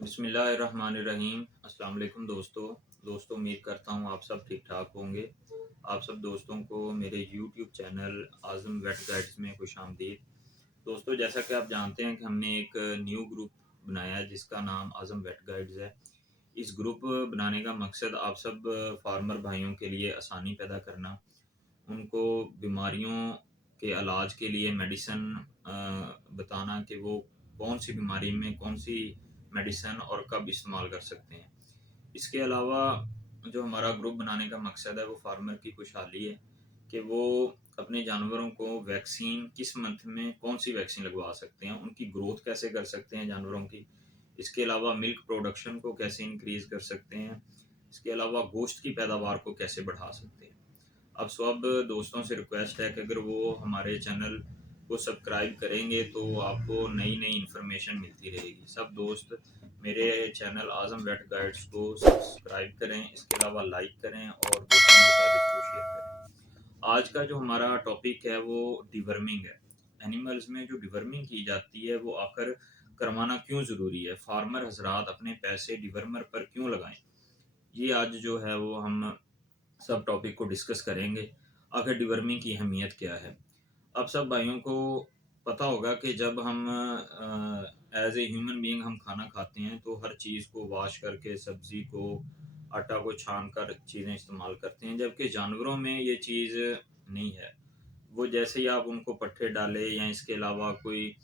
बिस्मिल्लाहिर्रहमानिर्रहीम। अस्सलाम वालेकुम दोस्तों उम्मीद करता हूँ आप सब ठीक ठाक होंगे। आप सब दोस्तों को मेरे यूट्यूब चैनल आज़म वेट गाइड्स में खुशामदीद। दोस्तों, जैसा कि आप जानते हैं कि हमने एक न्यू ग्रुप बनाया है जिसका नाम आज़म वेट गाइड्स है। इस ग्रुप बनाने का मकसद आप सब फार्मर भाइयों के लिए आसानी पैदा करना, उनको बीमारियों के इलाज के लिए मेडिसिन बताना कि वो कौन सी बीमारी में कौन सी मेडिसिन और कब इस्तेमाल कर सकते हैं। इसके अलावा जो हमारा ग्रुप बनाने का मकसद है वो फार्मर की खुशहाली है कि वो अपने जानवरों को वैक्सीन किस मंथ में कौन सी वैक्सीन लगवा सकते हैं, उनकी ग्रोथ कैसे कर सकते हैं जानवरों की। इसके अलावा मिल्क प्रोडक्शन को कैसे इंक्रीज कर सकते हैं। इसके अलावा गोश्त की पैदावार को कैसे बढ़ा सकते हैं। अब सब दोस्तों से रिक्वेस्ट है कि अगर वो हमारे चैनल को सब्सक्राइब करेंगे तो आपको नई नई इन्फॉर्मेशन मिलती रहेगी। सब दोस्त मेरे चैनल आज़म वेट गाइड्स को सब्सक्राइब करें, इसके अलावा लाइक करें और दोस्तों के साथ इसको शेयर करें। आज का जो हमारा टॉपिक है वो डिवर्मिंग है। एनिमल्स में जो डिवर्मिंग की जाती है वो आखिर करवाना क्यों ज़रूरी है, फार्मर हजरात अपने पैसे डिवर्मर पर क्यों लगाएं। ये आज जो है वो हम सब टॉपिक को डिस्कस करेंगे। आखिर डिवर्मिंग की अहमियत क्या है। अब सब भाइयों को पता होगा कि जब हम एज ए ह्यूमन बीइंग हम खाना खाते हैं तो हर चीज़ को वॉश करके, सब्ज़ी को, आटा को छान कर चीज़ें इस्तेमाल करते हैं, जबकि जानवरों में ये चीज़ नहीं है। वो जैसे ही आप उनको पट्ठे डालें या इसके अलावा कोई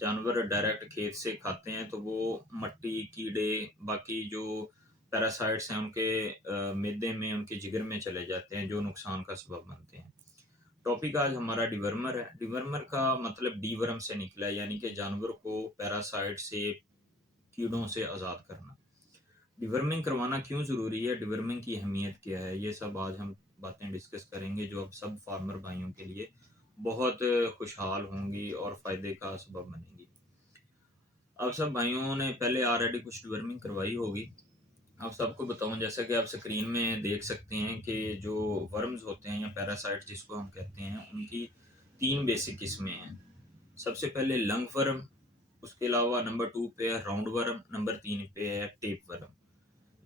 जानवर डायरेक्ट खेत से खाते हैं तो वो मट्टी, कीड़े, बाकी जो पैरासाइट्स हैं उनके मैदे में, उनके जिगर में चले जाते हैं जो नुकसान का सबब बनते हैं। टॉपिक आज हमारा डिवर्मर है। डिवर्मर का मतलब डीवर्म से निकला है, यानी कि जानवर को पैरासाइट से, कीड़ों से आज़ाद करना। डिवर्मिंग करवाना क्यों ज़रूरी है, डिवर्मिंग की अहमियत क्या है, ये सब आज हम बातें डिस्कस करेंगे जो अब सब फार्मर भाइयों के लिए बहुत खुशहाल होंगी और फ़ायदे का सबब बनेंगी। अब सब भाइयों ने पहले ऑलरेडी कुछ डिवर्मिंग करवाई होगी। आप सबको बताऊं, जैसा कि आप स्क्रीन में देख सकते हैं कि जो वर्म्स होते हैं या पैरासाइट जिसको हम कहते हैं, उनकी तीन बेसिक किस्में हैं। सबसे पहले लंग वर्म, उसके अलावा नंबर 2 पे है राउंड वर्म, नंबर 3 पे है टेप वर्म।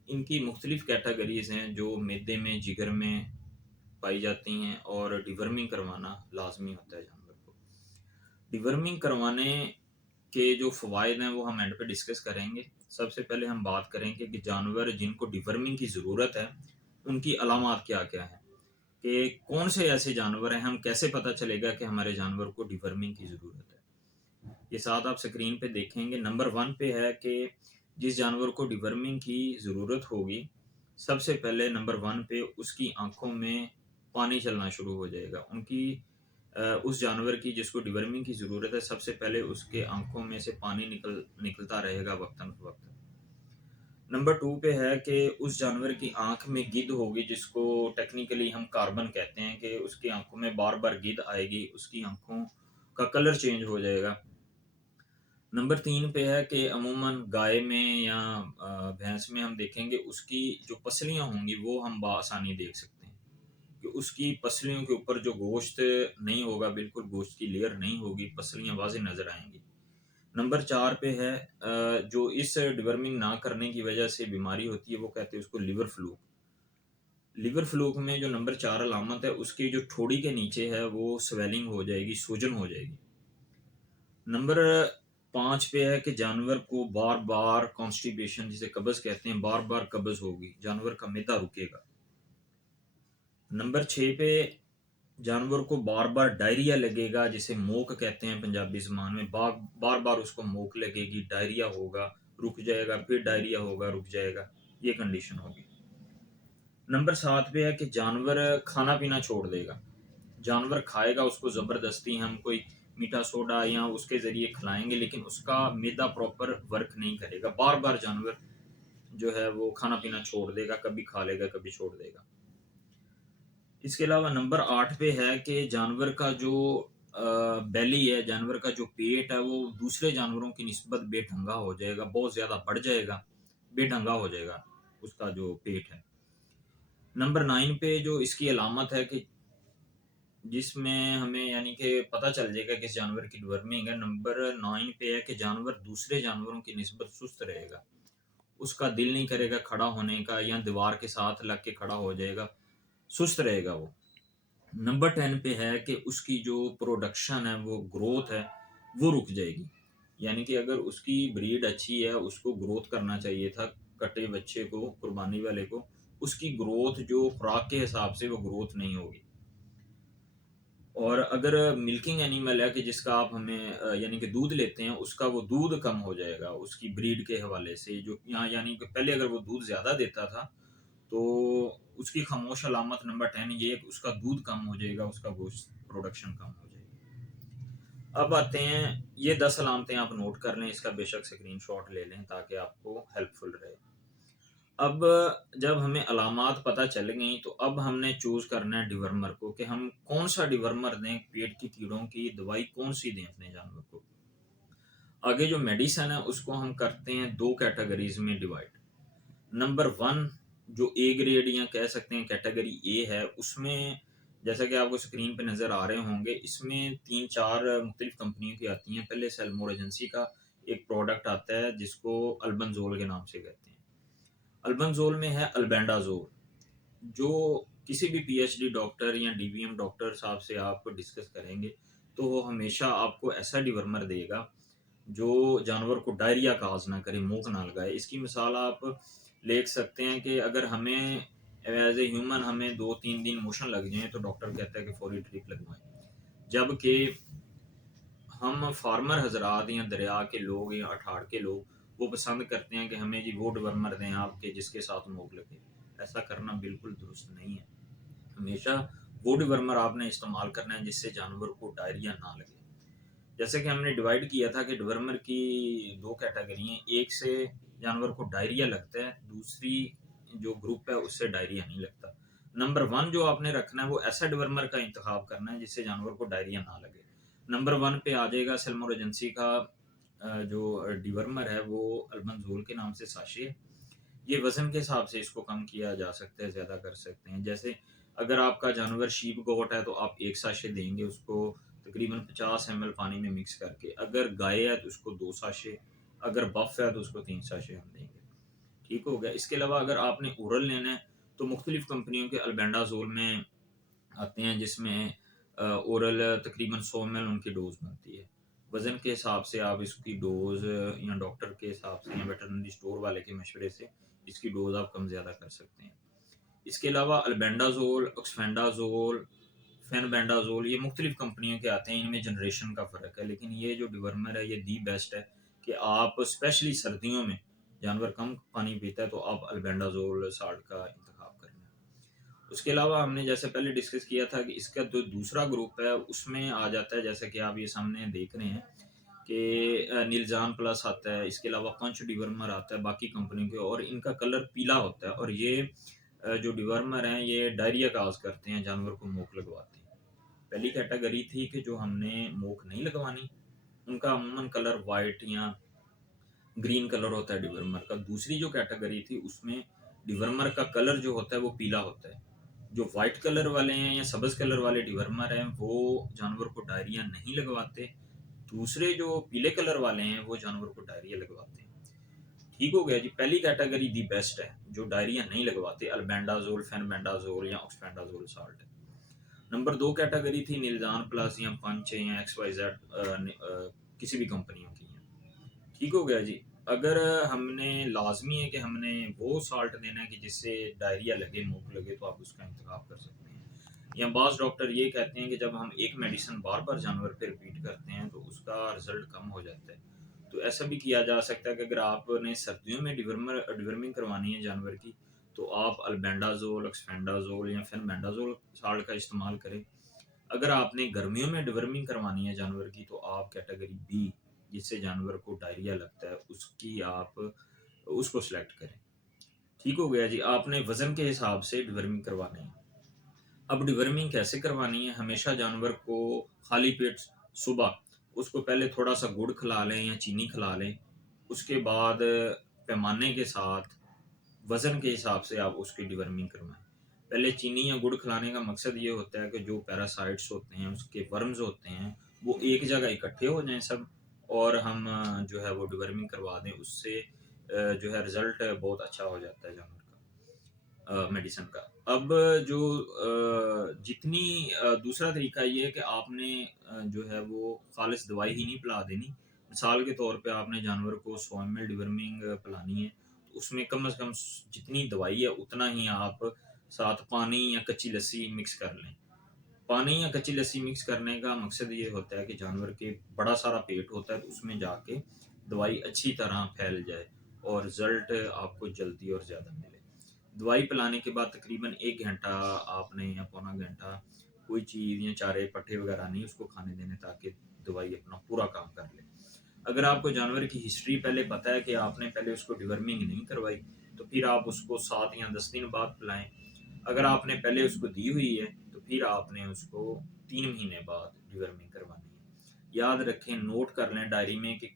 इनकी मुख्तलिफ कैटेगरीज हैं जो मैदे में, जिगर में पाई जाती हैं और डिवर्मिंग करवाना लाजमी होता है जानवर को। डिवर्मिंग करवाने के जो फ़वाइद हैं वो हम एंड पे डिस्कस करेंगे। सबसे पहले हम बात करेंगे कि जानवर जिनको डिवर्मिंग की ज़रूरत है उनकी अलामात क्या क्या हैं, कि कौन से ऐसे जानवर हैं, हम कैसे पता चलेगा कि हमारे जानवर को डिवर्मिंग की ज़रूरत है। ये साथ आप स्क्रीन पे देखेंगे। नंबर 1 पे है कि जिस जानवर को डिवर्मिंग की ज़रूरत होगी, सबसे पहले नंबर 1 पे उसकी आंखों में पानी चलना शुरू हो जाएगा। उस जानवर की जिसको डिवर्मिंग की ज़रूरत है, सबसे पहले उसके आंखों में से पानी निकलता रहेगा वक्तन फ़वक्त। नंबर 2 पे है कि उस जानवर की आंख में गिद्ध होगी, जिसको टेक्निकली हम कार्बन कहते हैं, कि उसकी आंखों में बार बार गिद्ध आएगी, उसकी आंखों का कलर चेंज हो जाएगा। नंबर 3 पे है कि अमूमन गाय में या भैंस में हम देखेंगे उसकी जो पसलियां होंगी वो हम बआसानी देख सकते हैं कि उसकी पसलियों के ऊपर जो गोश्त नहीं होगा, बिल्कुल गोश्त की लेयर नहीं होगी, पसलियां वाज़ेह नज़र आएंगी। नंबर 4 पे है जो इस डिवर्मिंग ना करने की वजह से बीमारी होती है, वो कहते हैं उसको लिवर फ्लूक। लिवर फ्लूक में जो नंबर 4 अलामत है, उसकी जो ठोड़ी के नीचे है वो स्वेलिंग हो जाएगी, सूजन हो जाएगी। नंबर 5 पे है कि जानवर को बार बार कॉन्स्टिपेशन, जिसे कब्ज कहते हैं, बार बार कब्ज होगी, जानवर का मैदा रुकेगा। नंबर 6 पे जानवर को बार बार डायरिया लगेगा, जिसे मोक कहते हैं पंजाबी ज़बान में। बार बार उसको मोक लगेगी, डायरिया होगा, रुक जाएगा, फिर डायरिया होगा, रुक जाएगा, ये कंडीशन होगी। नंबर 7 पे है कि जानवर खाना पीना छोड़ देगा। जानवर खाएगा, उसको ज़बरदस्ती हम कोई मीठा सोडा या उसके ज़रिए खिलाएंगे, लेकिन उसका मैदा प्रॉपर वर्क नहीं करेगा। बार बार जानवर जो है वो खाना पीना छोड़ देगा, कभी खा लेगा, कभी छोड़ देगा। इसके अलावा नंबर 8 पे है कि जानवर का जो बेली है, जानवर का जो पेट है, वो दूसरे जानवरों की निस्बत बेढंगा हो जाएगा, बहुत ज़्यादा बढ़ जाएगा, बेढंगा हो जाएगा उसका जो पेट है। नंबर 9 पे जो इसकी अलामत है कि जिसमें हमें यानी कि पता चल जाएगा किस जानवर की डिवर्मिंग है, नंबर 9 पे है कि जानवर दूसरे जानवरों की निस्बत सुस्त रहेगा, उसका दिल नहीं करेगा खड़ा होने का, या दीवार के साथ लग के खड़ा हो जाएगा, सुस्त रहेगा वो। नंबर 10 पे है कि उसकी जो प्रोडक्शन है, वो ग्रोथ है, वो रुक जाएगी। यानी कि अगर उसकी ब्रीड अच्छी है, उसको ग्रोथ करना चाहिए था कटे बच्चे को, कुर्बानी वाले को, उसकी ग्रोथ जो खुराक के हिसाब से वो ग्रोथ नहीं होगी। और अगर मिल्किंग एनिमल है कि जिसका आप हमें यानी कि दूध लेते हैं, उसका वो दूध कम हो जाएगा उसकी ब्रीड के हवाले से। जो यहाँ यानी कि पहले अगर वो दूध ज़्यादा देता था, तो उसकी खामोश अलामत नंबर 10 ये है कि उसका दूध कम हो जाएगा, उसका गोश्त प्रोडक्शन कम हो जाएगी। अब आते हैं, ये 10 अलामतें आप नोट कर लें, इसका बेशक स्क्रीनशॉट ले लें ताकि आपको हेल्पफुल रहे। अब जब हमें अलामात पता चल गई, तो अब हमने चूज करना है डिवर्मर को, कि हम कौन सा डिवर्मर दें, पेट की कीड़ों की दवाई कौन सी दें अपने जानवर को। आगे जो मेडिसिन है उसको हम करते हैं दो कैटेगरीज में डिवाइड। नंबर 1 जो ए ग्रेड या कह सकते हैं कैटेगरी ए है, उसमें जैसा कि आपको स्क्रीन पे नज़र आ रहे होंगे, इसमें 3-4 मुख्तलिफ कंपनियों की आती हैं। पहले सेल्मोर एजेंसी का एक प्रोडक्ट आता है जिसको अल्बेंजोल के नाम से कहते हैं। अल्बेंजोल में है अल्बेंडाजोल, जो किसी भी पीएचडी डॉक्टर या डीवीएम डॉक्टर साहब से आप डिस्कस करेंगे, तो वो हमेशा आपको ऐसा डिवर्मर देगा जो जानवर को डायरिया काज ना करे, मुंह ना लगाए। इसकी मिसाल आप ले सकते हैं कि अगर हमें एज ए ह्यूमन हमें 2-3 दिन मोशन लग जाए, तो डॉक्टर कहता है कि फौरी ड्रिप लगवाएं। जबकि हम फार्मर हजरात या दरिया के लोग या अठाड़ के लोग, वो पसंद करते हैं कि हमें जी वो डिवर्मर दें आपके जिसके साथ मोक लगे। ऐसा करना बिल्कुल दुरुस्त नहीं है। हमेशा वो डिवर्मर आपने इस्तेमाल करना है जिससे जानवर को डायरिया ना लगे। जैसे कि हमने डिवाइड किया था कि डिवर्मर की दो कैटेगरी हैं, एक से जानवर को डायरिया लगता है, दूसरी जो ग्रुप है उससे डायरिया नहीं लगता। नंबर 1 जो आपने रखना है वो ऐसा डिवर्मर का इंतखाब करना है जिससे जानवर को डायरिया ना लगे। नंबर 1 पे आ जाएगा सेल्मोर एजेंसी का जो डिवर्मर है वो अल्बेंजोल के नाम से साशे है। ये वजन के हिसाब से इसको कम किया जा सकता है, ज़्यादा कर सकते हैं। जैसे अगर आपका जानवर शीप गोट है तो आप 1 साशे देंगे उसको, तकरीबन 50 ml पानी में मिक्स करके। अगर गाय है तो उसको 2 साशे, अगर बफ है तो उसको 3 साशे हम देंगे। ठीक हो गया। इसके अलावा अगर आपने ओरल लेना है, तो मुख्तलिफ कंपनियों के अल्बेंडाजोल में आते हैं, जिसमें ओरल तकरीबन 100 ml उनकी डोज बनती है। वज़न के हिसाब से आप इसकी डोज या डॉक्टर के हिसाब से या वेटरनरी स्टोर वाले के मशवरे से इसकी डोज आप कम ज़्यादा कर सकते हैं। इसके अलावा अल्बेंडाजोल, ऑक्सफेंडाजोल, फेनबेंडाजोल, ये मुख्तलिफ कंपनियों के आते हैं। इनमें जनरेशन का फ़र्क है, लेकिन ये जो डिवर्मर है ये दी बेस्ट है कि आप स्पेशली सर्दियों में जानवर कम पानी पीता है तो आप अल्बेंडाजोल साल्ट का इंतखाब करें। उसके अलावा हमने जैसे पहले डिस्कस किया था कि इसका जो दूसरा ग्रुप है उसमें आ जाता है, जैसे कि आप ये सामने देख रहे हैं कि नीलजान प्लस आता है। इसके अलावा पंच डिवर्मर आता है बाकी कंपनी के, और इनका कलर पीला होता है। और ये जो डिवर्मर हैं ये डायरिया काज करते हैं, जानवर को मोक लगवाते हैं। पहली कैटेगरी थी कि जो हमने मोक नहीं लगवानी, उनका अमूमन कलर वाइट या ग्रीन कलर होता है डिवर्मर का। दूसरी जो कैटेगरी थी उसमें डिवर्मर का कलर जो होता है वो पीला होता है। जो वाइट कलर वाले हैं या सब्ज कलर वाले डिवर्मर हैं वो जानवर को डायरिया नहीं लगवाते। दूसरे जो पीले कलर वाले हैं वो जानवर को डायरिया लगवाते हैं। ठीक हो गया जी। पहली कैटेगरी दी बेस्ट है, जो डायरिया नहीं लगवाते, अल्बेंडाजोल, फेनबेंडाजोल या ऑक्सफेंडाजोल साल्ट है। नंबर 2 कैटेगरी थी निलजान प्लस या पंच या XYZ, किसी भी कंपनियों की हैं। ठीक हो गया जी। अगर हमने लाजमी है कि हमने वो साल्ट देना है कि जिससे डायरिया लगे, मुंह लगे, तो आप उसका इंतखाब कर सकते हैं। या बाज़ डॉक्टर ये कहते हैं कि जब हम एक मेडिसिन बार बार जानवर पे रिपीट करते हैं तो उसका रिजल्ट कम हो जाता है। तो ऐसा भी किया जा सकता है कि अगर आपने सर्दियों में डिवर्मिंग करवानी है जानवर की, तो आप अल्बेंडाजोल, एक्सफेंडाजोल या फेनबेंडाजोल साल्ट का इस्तेमाल करें। अगर आपने गर्मियों में डिवर्मिंग करवानी है जानवर की, तो आप कैटेगरी बी, जिससे जानवर को डायरिया लगता है, उसकी आप उसको सिलेक्ट करें। ठीक हो गया जी। आपने वज़न के हिसाब से डिवर्मिंग करवानी है। अब डिवर्मिंग कैसे करवानी है? हमेशा जानवर को खाली पेट सुबह उसको पहले थोड़ा सा गुड़ खिला लें या चीनी खिला लें। उसके बाद पैमाने के साथ वज़न के हिसाब से आप उसकी डिवर्मिंग करवाएं। पहले चीनी या गुड़ खिलाने का मकसद ये होता है कि जो पैरासाइट्स होते हैं, उसके वर्म्स होते हैं, वो एक जगह इकट्ठे हो जाएं सब, और हम जो है वो डिवर्मिंग करवा दें। उससे जो है रिजल्ट बहुत अच्छा हो जाता है जानवर का, मेडिसिन का। अब जो जितनी दूसरा तरीका ये है कि आपने जो है वो खालिस दवाई ही नहीं पिला देनी। मिसाल के तौर पे आपने जानवर को सोया मिल डिवर्मिंग पिलानी है, तो उसमें कम से कम जितनी दवाई है उतना ही आप साथ पानी या कच्ची लस्सी मिक्स कर लें। पानी या कच्ची लस्सी मिक्स करने का मकसद ये होता है कि जानवर के बड़ा सारा पेट होता है, तो उसमें जाके दवाई अच्छी तरह फैल जाए और रिजल्ट आपको जल्दी और ज़्यादा मिले। दवाई पिलाने के बाद तकरीबन 1 घंटा आपने या पौना घंटा कोई चीज़ या चारे पट्टे वगैरह नहीं उसको खाने देने, ताकि दवाई अपना पूरा काम कर ले। अगर आपको जानवर की हिस्ट्री पहले पता है कि आपने पहले उसको डिवर्मिंग नहीं करवाई, तो फिर आप उसको 7 या 10 दिन बाद पिलाएं। अगर आपने पहले उसको दी हुई है, तो फिर आपने उसको 3 महीने बाद डिवर्मिंग करवानी है। याद रखें, नोट कर लें डायरी में कि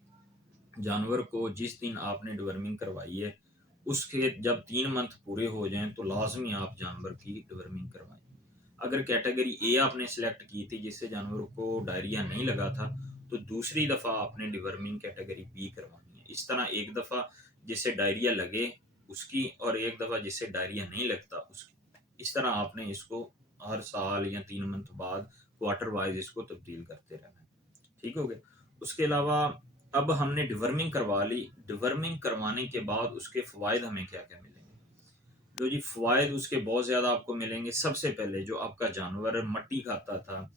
जानवर को जिस दिन आपने डिवर्मिंग करवाई है, उसके जब 3 मंथ पूरे हो जाएं तो लाजमी आप जानवर की डिवर्मिंग करवाएं। अगर कैटेगरी ए आपने सेलेक्ट की थी जिससे जानवर को डायरिया नहीं लगा था, तो दूसरी दफ़ा आपने डिवर्मिंग कैटेगरी बी करवानी है। इस तरह एक दफ़ा जिससे डायरिया लगे उसकी, और एक दफ़ा जिससे डायरिया नहीं लगता उसकी। इस तरह आपने इसको हर साल या 3 मंथ बाद क्वार्टर वाइज इसको तब्दील करते रहना है। ठीक हो गया। उसके अलावा अब हमने डिवर्मिंग करवा ली, डिवर्मिंग करवाने के बाद उसके फ़वाइद हमें क्या क्या मिलेंगे? तो जी फ़वाइद उसके बहुत ज़्यादा आपको मिलेंगे। सबसे पहले जो आपका जानवर मट्टी खाता था,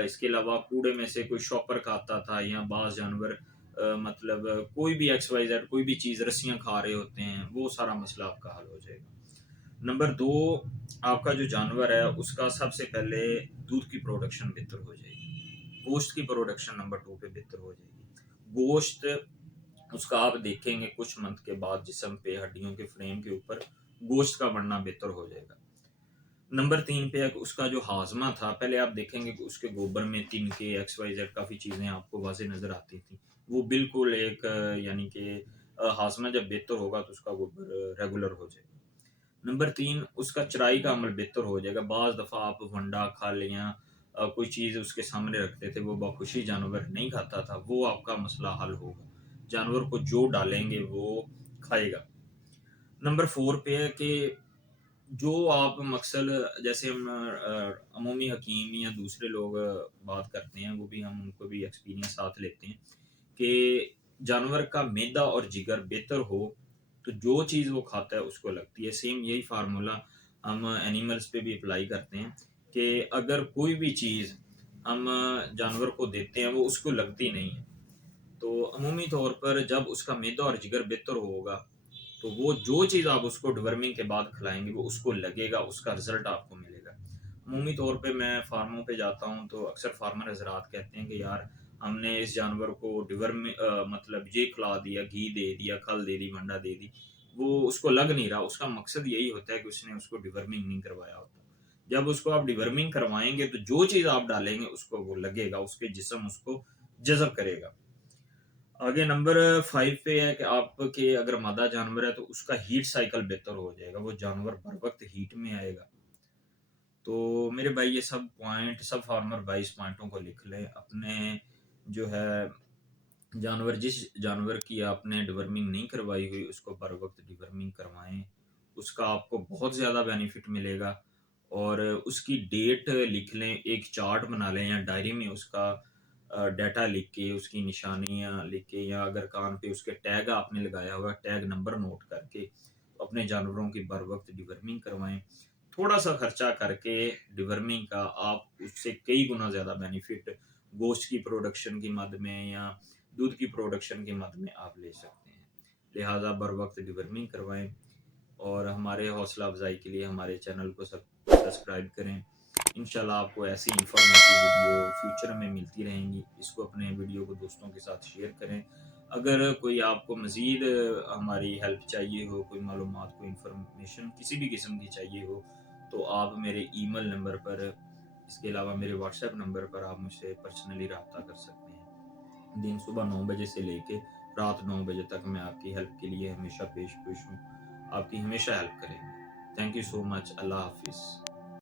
इसके अलावा कूड़े में से कोई शॉपर खाता था, या बाज़ जानवर मतलब कोई भी एक्स वाई जेड कोई भी चीज़ रस्सियाँ खा रहे होते हैं, वो सारा मसला आपका हल हो जाएगा। नंबर 2, आपका जो जानवर है उसका सबसे पहले दूध की प्रोडक्शन बेहतर हो जाएगी। गोश्त की प्रोडक्शन नंबर 2 पे बेहतर हो जाएगी। गोश्त उसका आप देखेंगे कुछ मंथ के बाद जिस्म पे, हड्डियों के फ्रेम के ऊपर गोश्त का बढ़ना बेहतर हो जाएगा। नंबर 3 पे है कि उसका जो हाजमा था, पहले आप देखेंगे कि उसके गोबर में तिनके एक्स वाई जेड काफ़ी चीज़ें आपको वाज़ेह नज़र आती थी। वो बिल्कुल एक यानी कि हाजमा जब बेहतर होगा तो उसका गोबर रेगुलर हो जाएगा। नंबर 3, उसका चराई का अमल बेहतर हो जाएगा। बाज़ दफ़ा आप वंडा, खल या कोई चीज़ उसके सामने रखते थे, वो बखुशी जानवर नहीं खाता था, वो आपका मसला हल होगा। जानवर को जो डालेंगे वो खाएगा। नंबर 4 पे है कि जो आप मकसद, जैसे हम अमूमी हकीम या दूसरे लोग बात करते हैं, वो भी हम उनको भी एक्सपीरियंस साथ लेते हैं कि जानवर का मैदा और जिगर बेहतर हो तो जो चीज़ वो खाता है उसको लगती है। सेम यही फार्मूला हम एनिमल्स पे भी अप्लाई करते हैं कि अगर कोई भी चीज़ हम जानवर को देते हैं वो उसको लगती नहीं है, तो अमूमी तौर पर जब उसका मैदा और जिगर बेहतर होगा, तो वो जो चीज़ आप उसको डिवर्मिंग के बाद खिलाएंगे वो उसको लगेगा, उसका रिजल्ट आपको मिलेगा। अमूमी तौर पे मैं फार्मों पे जाता हूँ तो अक्सर फार्मर हजरात कहते हैं कि यार हमने इस जानवर को डिवर्मिंग मतलब ये खिला दिया, घी दे दिया, खल दे दी, मंडा दे दी, वो उसको लग नहीं रहा। उसका मकसद यही होता है कि उसने उसको डिवर्मिंग नहीं करवाया होता। जब उसको आप डिवर्मिंग करवाएंगे तो जो चीज़ आप डालेंगे उसको वो लगेगा, उसके जिस्म उसको जज़ब करेगा। आगे नंबर 5 पे है कि आपके अगर मादा जानवर है तो उसका हीट साइकिल बेहतर हो जाएगा, वो जानवर बर वक्त हीट में आएगा। तो मेरे भाई ये सब पॉइंट, सब फार्मर भाई इस पॉइंटों को लिख लें अपने। जो है जानवर, जिस जानवर की आपने डिवर्मिंग नहीं करवाई हुई उसको बर वक्त डिवर्मिंग करवाएं, उसका आपको बहुत ज़्यादा बेनिफिट मिलेगा। और उसकी डेट लिख लें, एक चार्ट बना लें या डायरी में उसका डाटा लिख के, उसकी निशानियाँ लिख के, या अगर कान पे उसके टैग आपने लगाया हुआ टैग नंबर नोट करके अपने जानवरों की बर वक्त डिवर्मिंग करवाएं। थोड़ा सा खर्चा करके डिवर्मिंग का आप उससे कई गुना ज़्यादा बेनिफिट गोश्त की प्रोडक्शन की मद में या दूध की प्रोडक्शन के मद में आप ले सकते हैं। लिहाजा बर वक्त डिवर्मिंग करवाएं, और हमारे हौसला अफजाई के लिए हमारे चैनल को सब्सक्राइब करें। इंशाल्लाह आपको ऐसी इंफॉर्मेटिव वीडियो फ्यूचर में मिलती रहेंगी। इसको अपने वीडियो को दोस्तों के साथ शेयर करें। अगर कोई आपको मज़ीद हमारी हेल्प चाहिए हो, कोई मालूमात, कोई इंफॉर्मेशन किसी भी किस्म की चाहिए हो, तो आप मेरे ईमेल नंबर पर, इसके अलावा मेरे व्हाट्सएप नंबर पर आप मुझसे पर्सनली रब्ता कर सकते हैं। दिन सुबह 9 बजे से लेके रात 9 बजे तक मैं आपकी हेल्प के लिए हमेशा पेश हूँ। आपकी हमेशा हेल्प करेंगे। Thank you so much. अल्लाह हाफिज़।